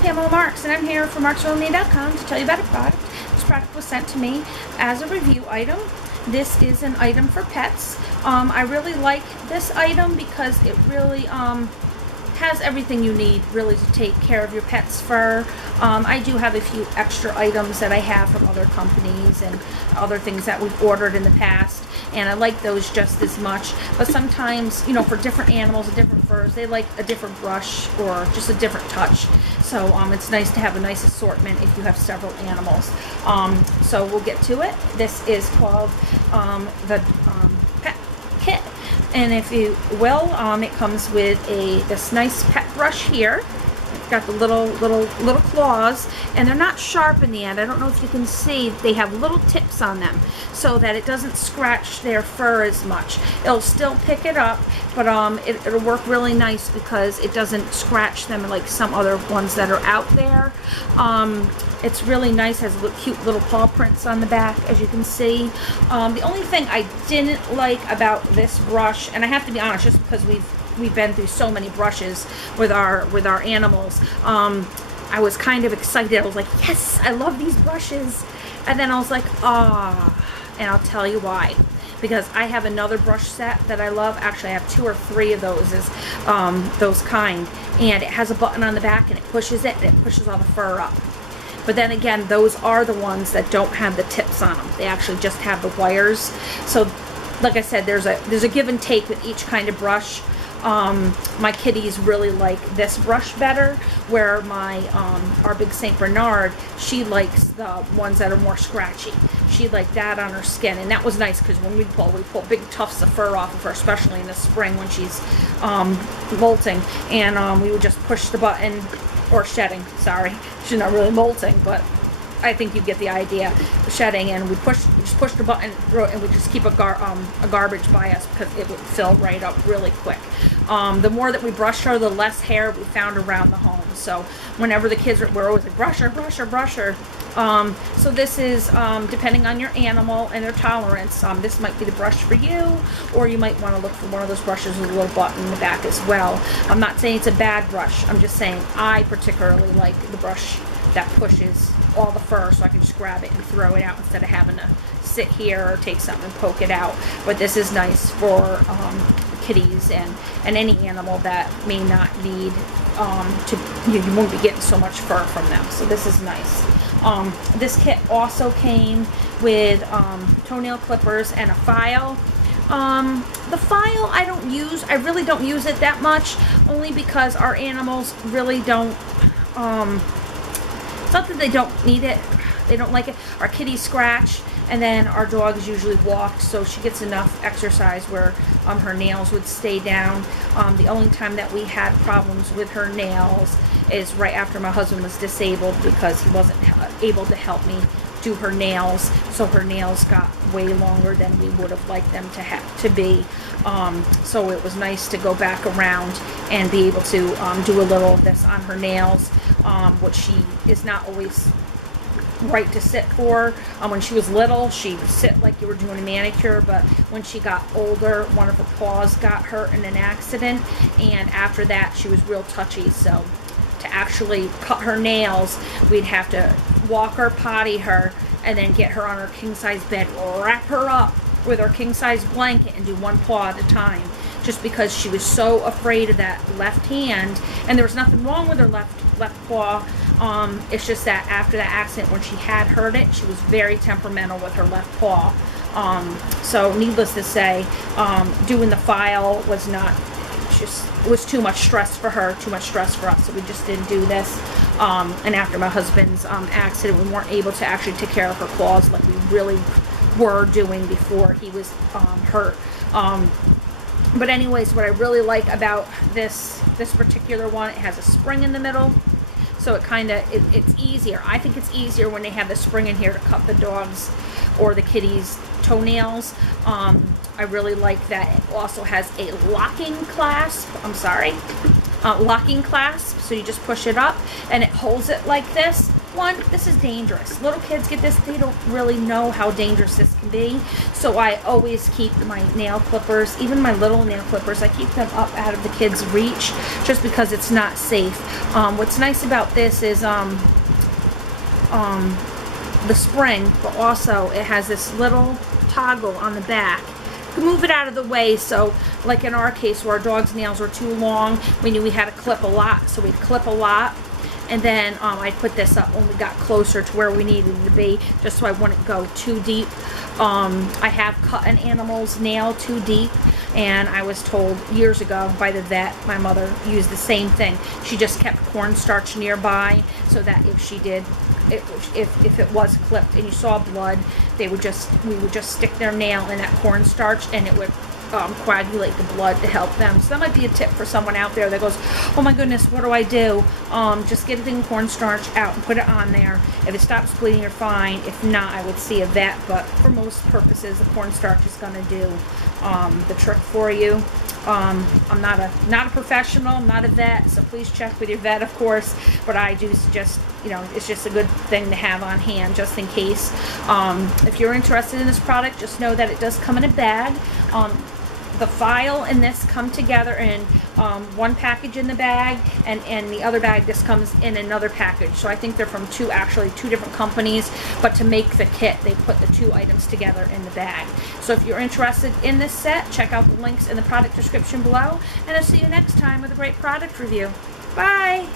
Pamela Marks, and I'm here for MarksvilleandMe.com to tell you about a product. This product was sent to me as a review item. This is an item for pets. I really like this item because it really has everything you need really to take care of your pet's fur. I do have a few extra items that I have from other companies and other things that we've ordered in the past, and I like those just as much. But sometimes, you know, for different animals and different furs, they like a different brush or just a different touch. So it's nice to have a nice assortment if you have several animals. So we'll get to it. This is called the Pet Kit. And if you will, it comes with this nice pet brush here. It's got the little claws, and they're not sharp in the end. I don't know if you can see, they have little tips on them so that it doesn't scratch their fur as much. It'll still pick it up, but it'll work really nice because it doesn't scratch them like some other ones that are out there. It's really nice, has cute little paw prints on the back, as you can see. The only thing I didn't like about this brush, and I have to be honest, just because we've been through so many brushes with our animals, I was kind of excited. I was like, yes, I love these brushes. And then I was like, and I'll tell you why. Because I have another brush set that I love. Actually, I have 2 or 3 of those, those kind. And it has a button on the back, and it pushes it, and it pushes all the fur up. But then again, those are the ones that don't have the tips on them. They actually just have the wires. So, like I said, there's a give and take with each kind of brush. My kitties really like this brush better, where our big Saint Bernard, she likes the ones that are more scratchy. She liked that on her skin, and that was nice because when we pull big tufts of fur off of her, especially in the spring when she's molting, and we would just push the button, or shedding, sorry. She's not really molting, but I think you get the idea. Shedding, and we just push the button through it, and we just keep a garbage by us because it would fill right up really quick. The more that we brush her, the less hair we found around the home. So whenever the kids we're always like, brush her, brush her, brush her. So this is, depending on your animal and their tolerance, this might be the brush for you, or you might want to look for one of those brushes with a little button in the back as well. I'm not saying it's a bad brush. I'm just saying I particularly like the brush that pushes all the fur, so I can just grab it and throw it out instead of having to sit here or take something and poke it out. But this is nice for kitties and any animal that may not need you won't be getting so much fur from them. So this is nice. This kit also came with toenail clippers and a file. The file I really don't use it that much, only because our animals really don't, it's not that they don't need it, they don't like it. Our kitties scratch, and then our dog is usually walked, so she gets enough exercise where her nails would stay down. The only time that we had problems with her nails is right after my husband was disabled, because he wasn't able to help me do her nails, so her nails got way longer than we would have liked them to be. So it was nice to go back around and be able to do a little of this on her nails, which she is not always right to sit for. When she was little, she'd sit like you were doing a manicure, but when she got older, one of her paws got hurt in an accident, and after that she was real touchy. So to actually cut her nails, we'd have to walk her, potty her, and then get her on her king-size bed, wrap her up with her king-size blanket, and do one paw at a time, just because she was so afraid of that left hand. And there was nothing wrong with her left paw. It's just that after the accident, when she had hurt it, she was very temperamental with her left paw. So needless to say, doing the file was not, it was too much stress for her, too much stress for us, so we just didn't do this. And after my husband's accident, we weren't able to actually take care of her claws like we really were doing before he was hurt. But anyways, what I really like about this particular one, it has a spring in the middle, so it's easier. I think it's easier when they have the spring in here to cut the dog's or the kitty's toenails. I really like that it also has a locking clasp. Locking clasp. So you just push it up and it holds it like this. one, this is dangerous. Little kids get this, they don't really know how dangerous this can be. So I always keep my nail clippers, even my little nail clippers, I keep them up out of the kids' reach just because it's not safe. What's nice about this is the spring, but also it has this little toggle on the back. You can move it out of the way, so like in our case where our dog's nails were too long, we knew we had to clip a lot, so we'd clip a lot. And then I put this up when we got closer to where we needed to be, just so I wouldn't go too deep. I have cut an animal's nail too deep, and I was told years ago by the vet, my mother used the same thing. She just kept cornstarch nearby so that if she did, if it was clipped and you saw blood, we would just stick their nail in that cornstarch and it would coagulate the blood to help them. So that might be a tip for someone out there that goes, oh my goodness, what do I do? Just get it in cornstarch out and put it on there. If it stops bleeding, you're fine. If not, I would see a vet, but for most purposes, the cornstarch is going to do the trick for you. I'm not a professional, I'm not a vet, so please check with your vet, of course, but I do suggest, you know, it's just a good thing to have on hand just in case. If you're interested in this product, just know that it does come in a bag. The file and this come together in one package in the bag, and the other bag just comes in another package. So I think they're from two different companies, but to make the kit, they put the two items together in the bag. So if you're interested in this set, check out the links in the product description below, and I'll see you next time with a great product review. Bye!